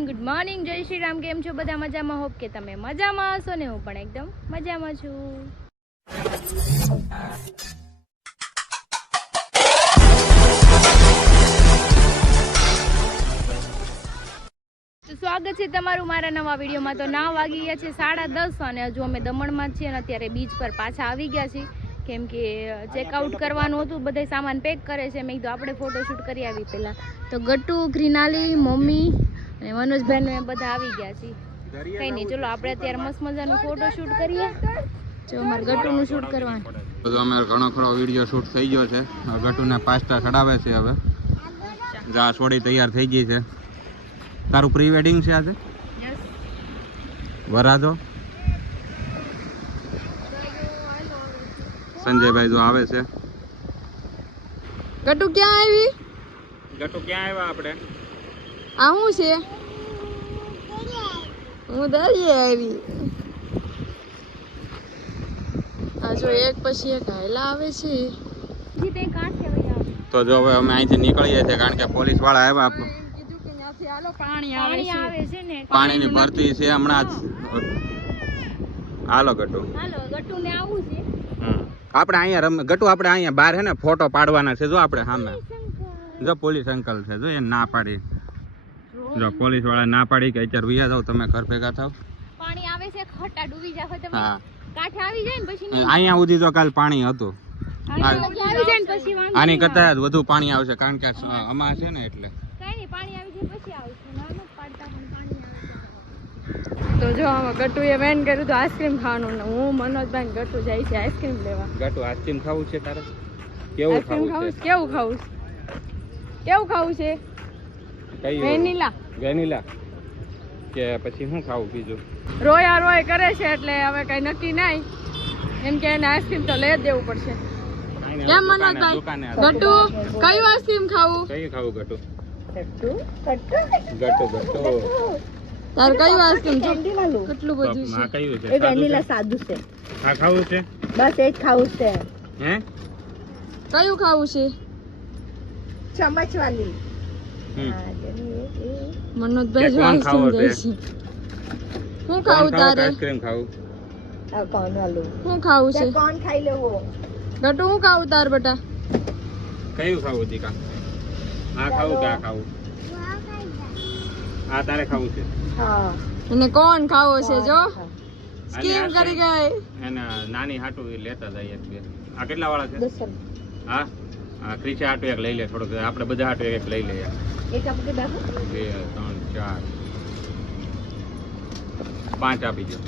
Everyone good morning. જય શ્રી રામ, કેમ છો? બધા મજામાં? હોપ કે તમે મજામાં હશો ને હું પણ એકદમ મજામાં છું. સ્વાગત છે તમારું મારા નવા વિડીયોમાં. તો ના વાગી ગયા છે સાડા દસ અને હજુ અમે દમણમાં છીએ અને અત્યારે બીચ પર પાછા આવી ગયા છીએ. કેમ કે ચેકઆઉટ કરવાનું હતું બધા સામાન પેક કરે છે. મેં કીધું આપણે ફોટોશૂટ કરી આવી પહેલાં તો ગટ્ટુ ગ્રીનાલી મમ્મી અને મનોજભાઈ ને બધા આવી ગયા છીએ. કંઈ નહીં ચલો આપણે અત્યારે મસ્ત મજાનું ફોટોશૂટ કરીએ. જો અમારે ગટ્ટુનું શૂટ કરવાનું. બધો અમારે ઘણો ખરો વીડિયો શૂટ થઈ ગયો છે. ગટુને પાસ્તા ચડાવે છે હવે. જા સોડી તૈયાર થઈ ગઈ છે. તારું પ્રી વેડિંગ છે આજે? વરાજો સંજયભાઈ જો આવે છે. ગટુ ક્યાં આવી? ગટુ ક્યાં આવ્યા આપણે? આ શું છે? હું દરિયે આવી. આ જો એક પછી એક હાયલા આવે છે. તો જો હવે અમે અહીંથી નીકળીએ છીએ કારણ કે પોલીસવાળા આવ્યા. પાણી આવે પાણીની ભરતી છે હમણાં જ. હાલો ગટુ. હાલો ગટુ ને આવું છે. આપણે અહીંયા રમ ગટુ આપણે અહીંયા બહાર હે ને ફોટો પાડવાના છે જો આપણે સામે. જો પોલીસ અંકલ છે જો એ ના પાડી. જો પોલીસવાળા ના પાડી કે અત્યારે વિયા જાવ તમે ઘર ભેગા થાવ પાણી આવે છે ખટા ડૂબી જાવ તમે. હા. કાઠે આવી જાય ને પછી અહીંયા સુધી તો કાલ પાણી હતું. આની કરતા વધુ પાણી આવશે કારણ કે અમા છે ને એટલે. કઈ નહીં પાણી આવી જાય પછી આવશે ના નથી પાડતા પણ પાણી આવે તો જો આમાં એ વેન કર્યું તો આઈસ્ક્રીમ ખાવાનું ને હું મનોજભાઈ ગટુ જાય છે આઈસ્ક્રીમ લેવા. ગટુ આઈસ્ક્રીમ ખાવું છે તારે? કેવું આઈસ્ક્રીમ ખાવું છે? કેવું ખાવું છે? કેવું ખાવું છે? કઈ વેનીલા. વેનીલા? કે પછી શું ખાવું બીજું? રોયા રોય કરે છે એટલે હવે કઈ નક્કી નહીં. એમ કે એને આઈસ્ક્રીમ તો લઈ જ દેવું પડશે. કેમ દુકાને- મનોજભાઈ? ગટુ કયું આઈસ્ક્રીમ ખાવું? કઈ ખાવું ગટુ. ગટુ ગટુ. તાર કયું આઈસ્ક્રીમ કેટલું બધું આ છે? કયું છે? વેનીલા સાદું છે. આ ખાવું છે? બસ એ જ ખાવું છે. હે? કયું ખાવું છે? ચમચ વાલી મનોજભાઈ જો આઈસ્ક્રીમ છે? જાય છે? શું કોણ ખાવું? તારે? આઈસ્ક્રીમ ખાવું. કોણ વાલું? શું ખાવું છે? કોણ ખાઈ લેવો? ગટુ હું ખાવું તાર બટા? કયું ખાવું દીકા? આ ખાવું કે આ ખાવું? આ તારે ખાવું છે. હા. અને કોણ ખાવો છે જો? સ્કીમ કરી ગઈ. એને નાની હાટુ લેતા જઈએ બે. આ કેટલા વાળા છે? હા? હા ક્રિચે હાટુ એક લઈ લે થોડુંક. આપણે બધા હાટુ એક લઈ લઈએ. એક આપકે બાબુ બે ત્રણ ચાર. પાંચ આપી દો.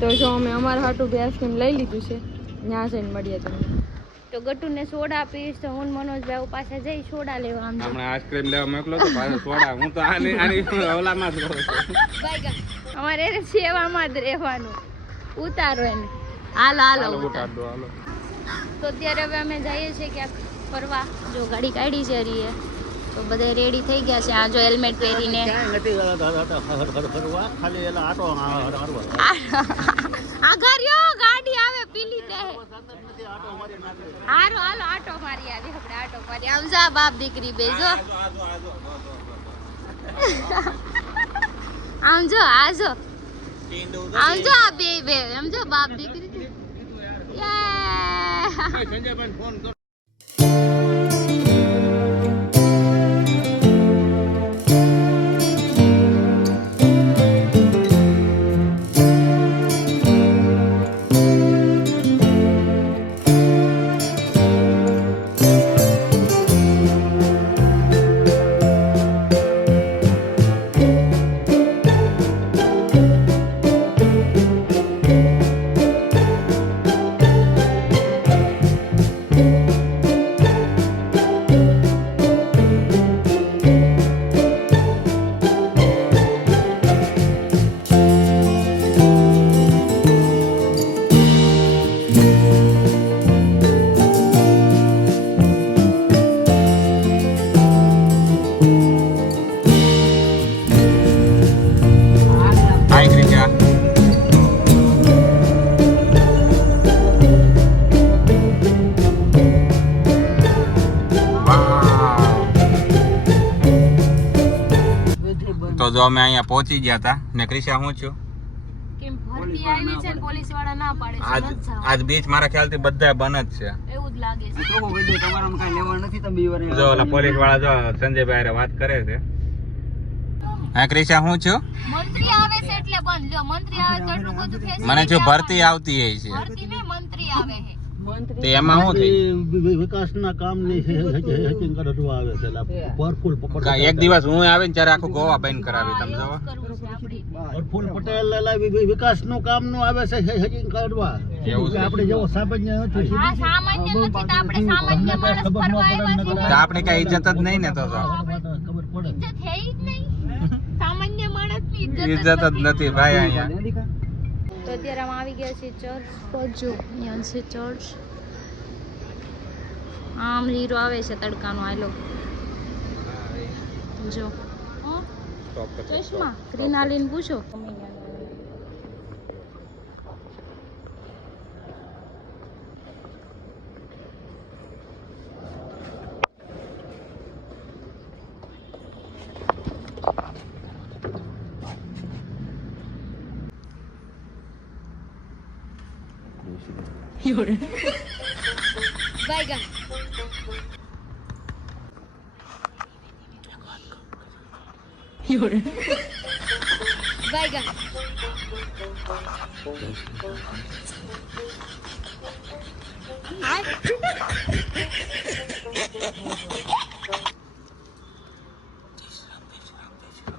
તો જો અમે અમારા હાટુ બી આઈસ્ક્રીમ લઈ લીધું છે. ત્યાં જઈને મળીએ તમને. તો ગટુને સોડા પીશ તો હું મનોજ મનોજભાઈ પાસે જઈ સોડા લેવા આમ હમણાં આઈસ્ક્રીમ લેવા મોકલો તો પાછો સોડા હું તો આની આની ઓલામાં જ રહું છું અમારે એને સેવામાં જ રહેવાનું ઉતારો એને હાલો હાલો ઉતાર દો હાલો તો અત્યારે હવે અમે જઈએ છીએ ક્યાંક ફરવા જો ગાડી કાઢી છે રીએ તો બધા રેડી થઈ ગયા છે આ જો હેલ્મેટ પહેરીને આ રહ્યો ગાડી આવે પીલી હારો હાલો આટો મારી આવી આપણે આટો મારી. આમ જા બાપ દીકરી બે જો. આમ જો આ જો. આમ જો આ બે બે આમ જો બાપ દીકરી યે સંજયભાઈ ફોન જો અમે અહીંયા પહોંચી ગયા હતા ને ક્રિશા હું છું? કેમ ભરતી આવી છે પોલીસવાળા ના પાડે છે આજ બીચ મારા ખ્યાલથી બધા બંધ જ છે. એવું જ લાગે છે. જો ઓલા પોલીસવાળા જો સંજયભાઈ હારે વાત કરે છે. હા ક્રિશા હું છું? મંત્રી આવે છે એટલે બંધ. લ્યો મંત્રી આવે તો એટલું બધું મને જો ભરતી આવતી હે છે. ભરતી ને મંત્રી આવે છે. તે એમાં શું વિકાસના કામની હેચિંગ કરવા આવે છે. પરફુલ કા એક દિવસ હું આવે ને ત્યારે આખું ગોવા બંધ કરાવી તમે પરફુલ પટેલ લાવી વિકાસનું કામનું આવે છે કરવા. આપણે જેવો સામાન્ય નથી. આપણે કઈ ઇજ્જત જ નહીં ને તો ખબર પડે. સામાન્ય ઇજ્જત જ નથી. ભાઈ અહીંયા. તો અત્યારે અમે આવી ગયા છે ચર્ચ પર જો અહીંયા છે ચર્ચ. આમ લીરો આવે છે તડકાનો આયલો જો? ચશ્મા? ક્રિનાલીન પૂછો. By Vaya.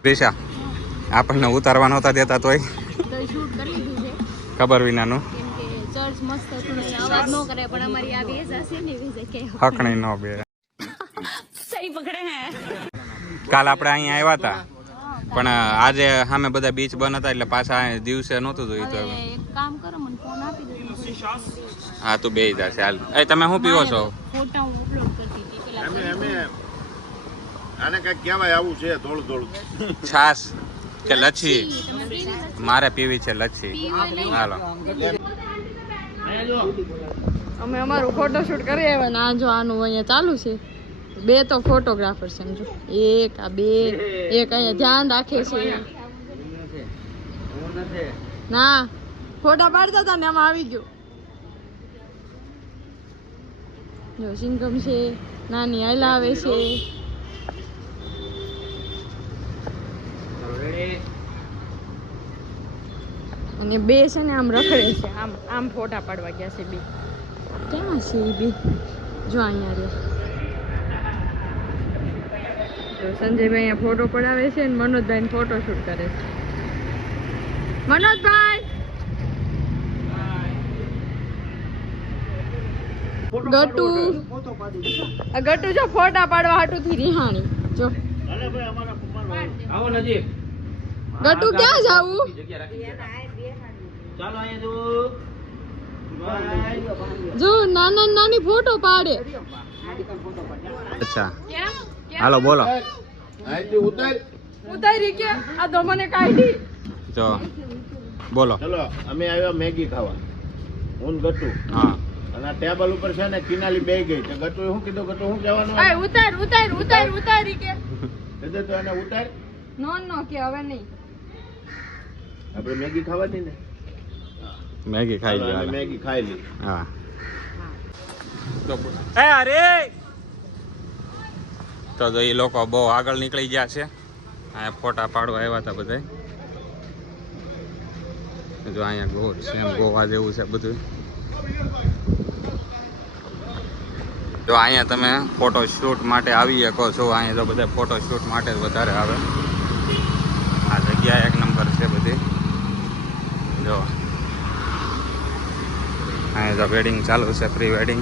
ક્રિશા આપણને ઉતારવા નહોતા દેતા તોય. ખબર વિનાનું. મસ્ત હતું ને અવાજ ન કરે પણ અમારી આ વેઝ હશે ને વેઝ કે હકણી ન બે. સહી પકડે હે. કાલ આપણે અહીંયા આવ્યા હતા પણ આજે સામે બધા બીચ બંધ હતા એટલે પાછા આ દિવસે નહોતું જોયું તો કામ કરો મને ફોન આપી દો હા તું બે જશે હાલ એ તમે શું પીવો છો? ફોટા હું અપલોડ કરતી હતી પેલા અમે અમે આને કઈ કહેવાય આવું છે થોડું થોડું છાસ કે લચ્છી? મારે પીવી છે લચ્છી. પીવી અમે અમારું ફોટોશૂટ કરી આવ્યા ને જો આનું અહીંયા ચાલુ છે. બે તો ફોટોગ્રાફર સમજો એક, આ બે, એક અહીંયા ધ્યાન રાખે છે. ના, ફોટા પાડતા હતા ને એમાં આવી ગયો. જો સિંગમ છે, નાની આયલા આવે છે. અને બે છે ને આમ રખડે છે. આમ આમ ફોટા પાડવા ગયા છે બે. ક્યાં છે એ બી? જો અહીંયા રે તો સંજયભાઈ અહીંયા ફોટો પડાવે છે અને મનોજભાઈ ફોટો શૂટ કરે છે. મનોજભાઈ! ગટુ. ગટુ જો ફોટા પાડવા હાટું થી રિહાણી. જો. આવો નજીક. ગટુ ક્યાં જાવું? ચાલો અહીંયા જો જો નાના નાની ફોટો પાડે. અચ્છા. હાલો બોલો. ઉતારી. કે આ તો કાઢી. જો બોલો. ચલો અમે આવ્યા મેગી ખાવા. હું ગટુ. હા. અને આ ટેબલ ઉપર છે ને કિનાલી બે ગઈ. તો ગટુ શું કીધું? ગટુ શું કહેવાનું આ ઉતાર ઉતાર ઉતાર ઉતારી. કે કીધું તો એને ઉતાર. નો નો કે હવે નહીં. આપણે મેગી ખાવાની ને. મેગી ખાઈ ચાલો, મેગી ખાઈ લીધી હા. એ અરે તો જો એ લોકો બહુ આગળ નીકળી ગયા છે. અહીંયા ફોટા પાડવા આવ્યા હતા બધા જો અહીંયા ગો સેમ ગોવા જેવું છે બધું. જો અહીંયા તમે ફોટો શૂટ માટે આવી શકો છો અહીંયા તો બધા ફોટો શૂટ માટે જ વધારે આવે. આ જગ્યા એક નંબર છે બધી. જો. અહીંયા તો વેડિંગ ચાલુ છે પ્રી વેડિંગ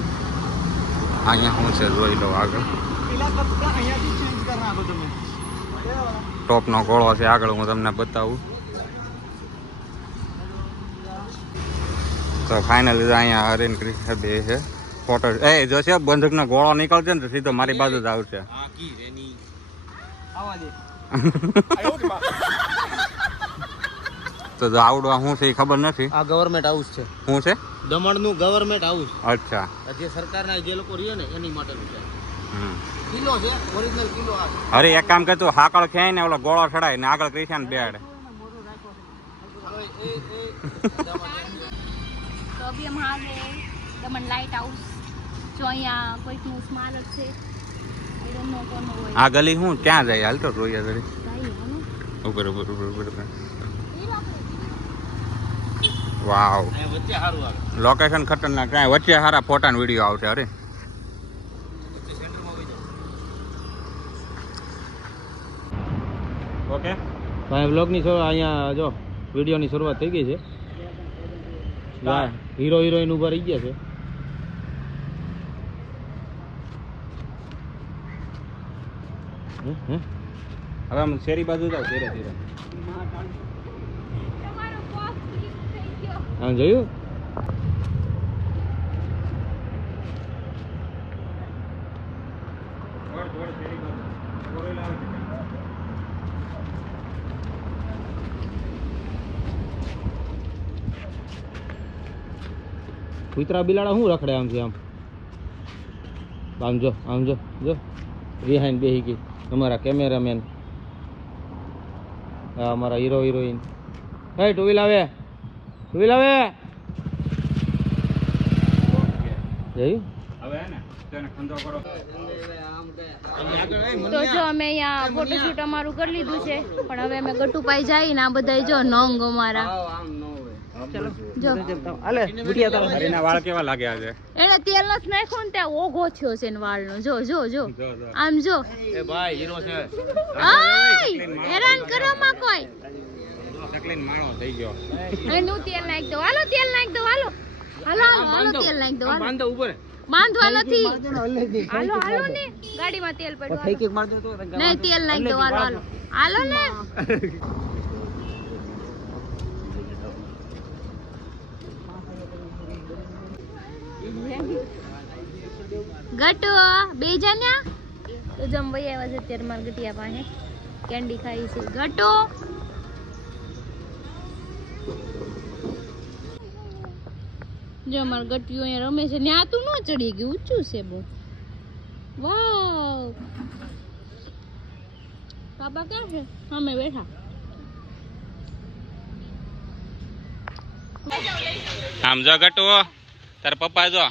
અહીંયા શું છે જોઈ લો આગળ. ટોપનો ગોળો છે આગળ હું તમને બતાવું. તો ફાઇનલી અહીંયા હરીન કૃષ્ણ બે છે. ફોટો એ જો છે બંદૂકનો ગોળો નીકળશે ને તો સીધો મારી બાજુ જ આવશે. તો આવડવા શું છે એ ખબર નથી. આ ગવર્મેન્ટ હાઉસ છે. શું છે? દમણનું ગવર્મેન્ટ હાઉસ અચ્છા. જે સરકારના જે લોકો રહે ને એની માટેનું કિલો છે ઓરિજિનલ કિલો અરે એક કામ કરતો હાકળ ખેંચી ને ઓલો ગોળો ચડાય ને આગળ ક્રિશ્ચન બેડ. તો આ લાઇટ હાઉસ અહીંયા છે. આ ગલી હું? ક્યાં જાય? હાલ તો જોઈએ ગળી ઉપર ઉપર ઉપર ઉપર વાવ. વચ્ચે સારું આવે. લોકેશન ખતરનાક. કાંઈ વચ્ચે સારા ફોટા વીડિયો આવશે અરે. ઓકે ભાઈ બ્લોગની શરૂ અહીંયા જો વિડીયોની શરૂઆત થઈ ગઈ છે. હીરો હિરોઈન ઊભા રહી ગયા છે? હવે આમ શેરી બાજુ જાવ ધીરે ધીરે તમારો પગ સ્લીપ થઈ ગયો આમ જોયું કૂતરા બિલાડા શું રખડે આમ છે આમ? આમ જો આમ જો જો. રિહાઈન બેહી ગઈ. અમારા કેમેરામેન અમારા હીરો હિરોઈન હે ટુ વ્હીલ આવે. જોયું હવે? હે ને તેને ખંધો કરો. તો જો અમે અહીંયા ફોટોશૂટ અમારું કરી લીધું છે પણ હવે અમે ગટુપાઈ જાય ને આ બધા જો નોંગ અમારા. જો. હરીના વાળ કેવા લાગ્યા છે એને તેલ નથી નાખ્યું ને ત્યાં ઓઘો થયો છે ને વાળનો. જો જો જો. જો જો. આમ જો. એ ભાઈ હીરો છે. આય! હેરાન કરો માં કોઈ. તકલીફ માણો થઈ ગયો. એનું તેલ નાખ દો. હાલો તેલ નાખ દો હાલો. હાલો હાલો તેલ નાખ દો હાલો. બાંધો ઉપર. બાંધવા નથી હાલો હાલો ને. ગાડીમાં તેલ પડ્યું નહીં તેલ નાખ દો. હાલો હાલો હાલો. ને. ગટો બે જણ્યા તો જમવાઈ આવ્યા છે અત્યારે મારા ગટિયા પાસે. કેન્ડી ખાઈ છે. ગટુ. જો અમાર ગટિયું અહીંયા રમે છે. ને તું ન ચડી ગયું ઊંચું છે બહુ. વાવ. પાપા ક્યાં છે? અમે બેઠા. આમ જો ગટવો તાર પપ્પા જો.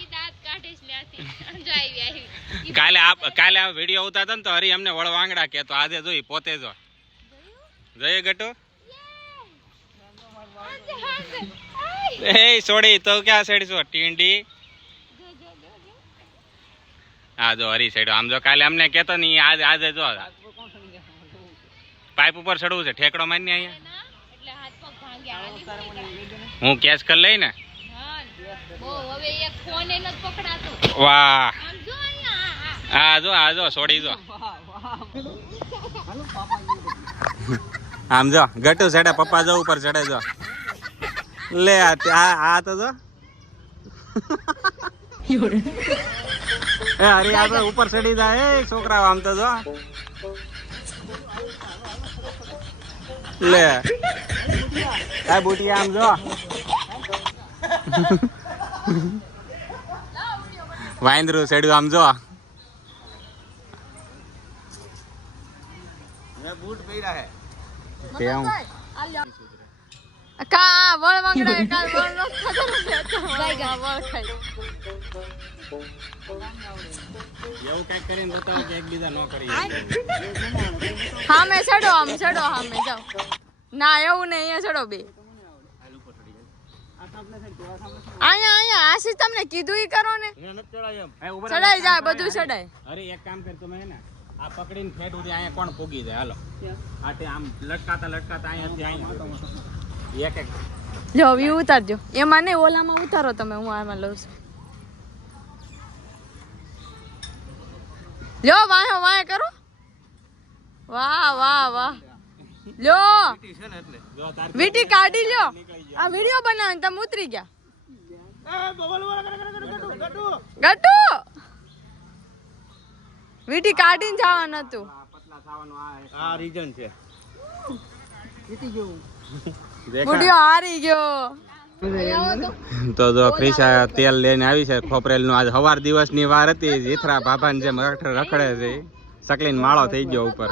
કાલે આપ કાલે આ વીડિયો ઉતારતો ને તો હરી અમને વળવાંગડા કેતો આજે જોઈ પોતે જો. જોઈએ ગટુ? એ છોડી તો ક્યાં સેડશો ટીંડી? હા જો હરી સાઈડ આમ જો કાલે અમને કેતો નહીં આજે આજે જો પાઇપ ઉપર ચડવું છે ઠેકડો મારી અહીંયા. હું કેશ કરી લઈ ને? હા વાહ. આમ જો. આ જો છોડી જો. આમ જો ગટુ ચડે પપ્પા જો ઉપર ચડે જો. લે આ તો જો. એ હરી આ તો ઉપર ચડી જાય. એ છોકરા આમ તો જો. લે. આ બુટી આમ જો. વાંદરું ચડ્યું આમ જો. બૂટ પહેર્યા હે. કેમ કા વળ વાંગડા કા વળ નો નથી ગાય વળ ખાઈ એવું કંઈક કરીને બતાવો કે એકબીજા ન કરી હામે ચડો આમ ચડો હામે જાઓ ના એવું નહીં અહીંયા ચડો બે અહીંયા અહીંયા આશીષ તમને કીધું ઈ કરો ને ચડાઈ જાય બધું ચડાય અરે એક કામ કર તમે ને આ પકડીને ફેટ ઉડી અહીંયા કોણ પૂગી જાય હાલો આ તે આમ લટકાતા લટકાતા અહીંયાથી અહીંયા એક એક. વ્યૂ ઉતારજો. એમાં નહીં ઓલામાં ઉતારો તમે હું આમાં લઉં છું. લ્યો વાહ વાહ કરો. વાહ વાહ વાહ. લ્યો. જો વીટી કાઢી લ્યો. આ વીડિયો બનાવીને તમે ઉતરી ગયા. ગટુ! વીટી કાઢીને જવાનું હતું. પતલા થવાનું આ રીઝન છે. દેખા બુઢિયો હારી ગયો. તો જો ક્રિશા તેલ લઈને આવી છે ખોપરેલનું. આજ સવાર દિવસની વાર હતી. જીથરા બાબાને જેમ રખડે છે. સકલીન માળો થઈ ગયો ઉપર.